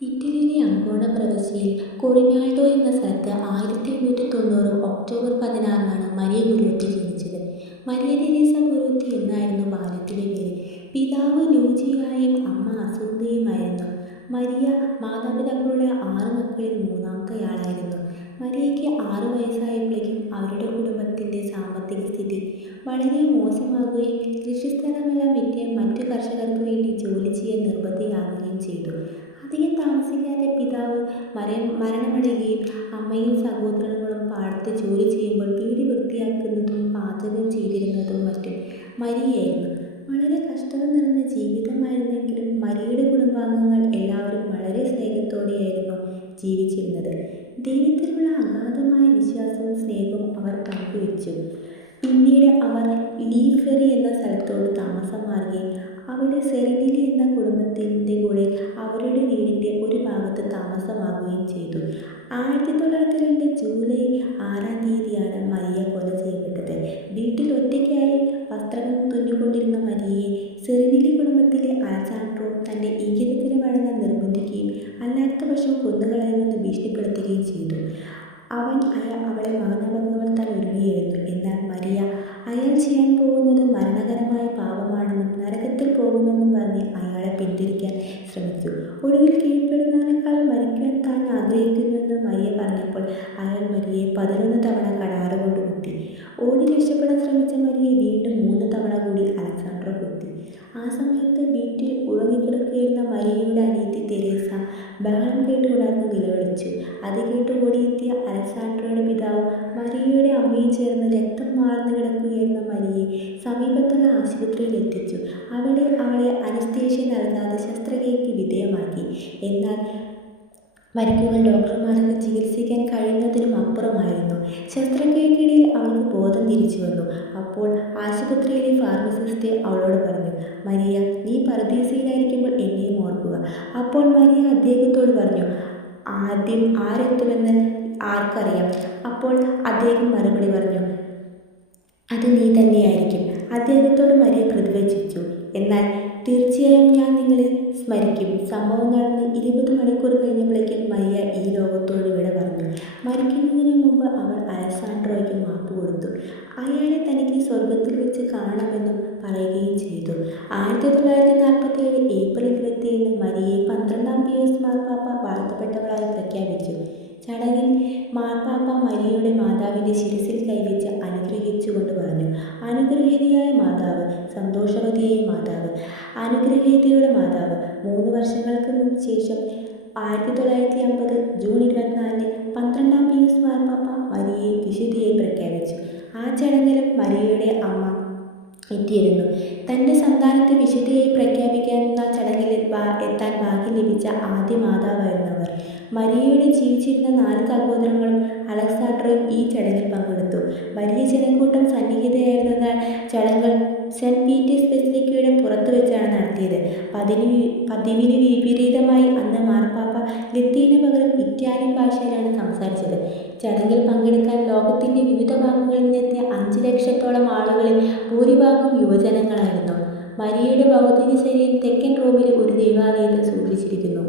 ഇറ്റലിയിലെ അങ്കോണ പ്രവിശ്യയിൽ കൊറിനാൾഡോ എന്ന സ്ഥലത്ത് 1890 ഒക്ടോബർ 16-നാണ് മരിയ ഗുരൂത്തി ജനിച്ചത്. മരിയ തെരേസ ഗുരൂത്തി എന്നായിരുന്നു ബാല്യത്തിലെ പേര്. പിതാവ് ലൂജിയായും അമ്മ അസൂന്തയുമായിരുന്നു. മരിയ മാതാപിതാക്കളുടെ 6 മക്കളിൽ മൂന്നാമത്തെയാളായിരുന്നു. മരിയയ്ക്ക് 6 വയസ്സായപ്പോഴേക്കും അവരുടെ കുടുംബത്തിൻ്റെ സാമ്പത്തിക സ്ഥിതി വളരെ മോശമാകുകയും കൃഷിസ്ഥലമെല്ലാം വിറ്റ് മറ്റു കർഷകർക്ക് വേണ്ടി ജോലി ചെയ്യാൻ നിർബന്ധിതയാകുകയും ചെയ്തു. അധികം താമസിക്കാതെ പിതാവ് മരണമടയുകയും അമ്മയും സഹോദരങ്ങളും പാടത്ത് ജോലി ചെയ്യുമ്പോൾ വീട് വൃത്തിയാക്കുന്നതും പാചകം ചെയ്തിരുന്നതും മറ്റും മരിയയായിരുന്നു. വളരെ കഷ്ടത നിറഞ്ഞ ജീവിതമായിരുന്നെങ്കിലും മരിയയുടെ കുടുംബാംഗങ്ങൾ എല്ലാവരും വളരെ സ്നേഹത്തോടെയായിരുന്നു ജീവിച്ചിരുന്നത്. ദൈവത്തിലുള്ള അഗാധമായ വിശ്വാസവും സ്നേഹവും അവർ പങ്കുവച്ചു. പിന്നീട് അവർ ലീഫെറി എന്ന സ്ഥലത്തോട് താമസം മാറുകയും അവിടെ സെറിനിലി എന്ന കുടുംബത്തിൻ്റെ കൂടെ അവരുടെ വീടിൻ്റെ ഒരു ഭാഗത്ത് താമസമാകുകയും ചെയ്തു. 1902 ജൂലൈ 6-ാം തീയതിയാണ് മരിയ കൊല ചെയ്യപ്പെട്ടത്. വീട്ടിൽ ഒറ്റയ്ക്കായി വസ്ത്രങ്ങൾ തുന്നിക്കൊണ്ടിരുന്ന മരിയയെ സെറിനിലി കുടുംബത്തിലെ അലസാൻഡ്രോ തൻ്റെ ഈഗിതത്തിന് വഴങ്ങാൻ നിർബന്ധിക്കുകയും അല്ലാത്തപക്ഷം കൊന്നുകളയുമെന്ന് ഭീഷണിപ്പെടുത്തുകയും ചെയ്തു. അവളെ മകനപകർത്താൻ ഒരുങ്ങുകയായിരുന്നു. എന്നാൽ മരിയ അയാൾ ചെയ്യാൻ പോകുന്നത് മരണകരമായ പാപമാണെന്നും നരകത്തിൽ പോകുമെന്നും പറഞ്ഞ് അയാളെ പിന്തിരിക്കാൻ ശ്രമിച്ചു. ഒടുവിൽ കീഴ്പ്പെടുന്നതിനേക്കാൾ മരിക്കാൻ താൻ ആഗ്രഹിക്കുന്നുവെന്ന് മരിയ പറഞ്ഞപ്പോൾ അയാൾ മരിയയെ 11 തവണ കടാറ് കൊണ്ട് കുത്തി. ഓടി രക്ഷപ്പെടാൻ ശ്രമിച്ച മരിയയെ വീണ്ടും 3 തവണ കൂടി അലക്സാൻഡ്രോ കുത്തി. ആ സമയത്ത് വീട്ടിൽ ഉറങ്ങിക്കിടക്കുകയായിരുന്ന മരിയയുടെ അനിയത്തി തെരേസ ബഹളം കേട്ട് ഉണർന്ന് നിലവിളിച്ചു. അത് കേട്ട് ഓടിയെത്തിയ അലക്സാൻഡ്രോയുടെ പിതാവും മരിയയുടെ അമ്മയും ചേർന്ന് രക്തം വാർന്നു കിടക്കുകയായിരുന്ന മരിയയെ സമീപത്തുള്ള ആശുപത്രിയിൽ എത്തിച്ചു. അവിടെ അവളെ അനസ്തേഷ്യ നൽകാതെ ശസ്ത്രക്രിയയ്ക്ക് വിധേയമാക്കി. എന്നാൽ പരിക്കുകൾ ഡോക്ടർമാർക്ക് ചികിത്സിക്കാൻ കഴിയുന്നതിനും അപ്പുറമായിരുന്നു. ശസ്ത്രക്രിയയ്ക്കിടയിൽ അവൾക്ക് ബോധം തിരിച്ചു വന്നു. അപ്പോൾ ആശുപത്രിയിലെ ഫാർമസിസ്റ്റ് അവളോട് പറഞ്ഞു, മരിയ, നീ പറുദീസയിലായിരിക്കുമ്പോൾ എന്നെയും ഓർക്കുക. അപ്പോൾ മരിയ അദ്ദേഹത്തോട് പറഞ്ഞു, ആദ്യം ആരെത്തുമെന്ന് ആർക്കറിയാം. അപ്പോൾ അദ്ദേഹം മറുപടി പറഞ്ഞു, അത് നീ തന്നെയായിരിക്കും. അദ്ദേഹത്തോട് മരിയ പ്രതിവചിച്ചു, എന്നാൽ തീർച്ചയായും ഞാൻ നിങ്ങളെ സ്മരിക്കും. സംഭവം നടന്ന് 20 മണിക്കൂർ കഴിഞ്ഞപ്പോഴേക്കും മരിയ ഈ ലോകത്തോട് വിട പറഞ്ഞു. മരിക്കുന്നതിന് മുമ്പ് അവൾ അലക്സാൻഡ്രോയ്ക്ക് മാപ്പ് കൊടുത്തു. അയാളെ തനിക്ക് സ്വർഗത്തിൽ വെച്ച് കാണാമെന്നും പറയുകയും ചെയ്തു. 1947 ഏപ്രിൽ 27 മരിയയെ 12-ാം പിയൂസ് മാർപ്പാപ്പ വാഴ്ത്തപ്പെട്ടവളായി പ്രഖ്യാപിച്ചു. ചടങ്ങിൽ മാർപ്പാപ്പ മരിയയുടെ മാതാവിൻ്റെ ശിരസിൽ കൈവച്ച് അനുഗ്രഹിച്ചുകൊണ്ട് പറഞ്ഞു, അനുഗ്രഹീതയായ മാതാവ്, സന്തോഷവതിയായ മാതാവ്, അനുഗ്രഹീതയുടെ മാതാവ്. 3 വർഷങ്ങൾക്ക് ശേഷം 1950 ജൂൺ 24-ന് 12-ാം പിയൂസ് മാർപ്പാപ്പ മരിയയെ വിശുദ്ധയായി പ്രഖ്യാപിച്ചു. ആ ചടങ്ങിലും മരിയയുടെ അമ്മ എത്തിയിരുന്നു. തൻ്റെ സന്താനത്തെ വിശുദ്ധയായി പ്രഖ്യാപിക്കുന്ന ചടങ്ങിൽ എത്താൻ ഭാഗ്യം ലഭിച്ച ആദ്യ മാതാവായിരുന്നു അവർ. മരിയയുടെ ജീവിച്ചിരുന്ന 4 സഹോദരങ്ങളും അലക്സാൻഡ്രോയും ഈ ചടങ്ങിൽ പങ്കെടുത്തു. വലിയ ജനക്കൂട്ടം സന്നിഹിതയായിരുന്നതിനാൽ ചടങ്ങുകൾ സെന്റ് പീറ്റേഴ്സ് ബസിലിക്കയുടെ പുറത്തു വെച്ചാണ് നടത്തിയത്. പതിവിന് വിപരീതമായി അന്ന് മാർപ്പാപ്പ ലത്തീന് പകരം ഇറ്റാലിയൻ ഭാഷയിലാണ് സംസാരിച്ചത്. ചടങ്ങിൽ പങ്കെടുക്കാൻ ലോകത്തിൻ്റെ വിവിധ ഭാഗങ്ങളിൽ നിന്നെത്തിയ 5 ലക്ഷത്തോളം ആളുകളിൽ ഭൂരിഭാഗവും യുവജനങ്ങളായിരുന്നു. മരിയയുടെ ഭൗതിക ശരീരം തെക്കൻ റോമിലെ ഒരു ദേവാലയത്തിൽ സൂക്ഷിച്ചിരിക്കുന്നു.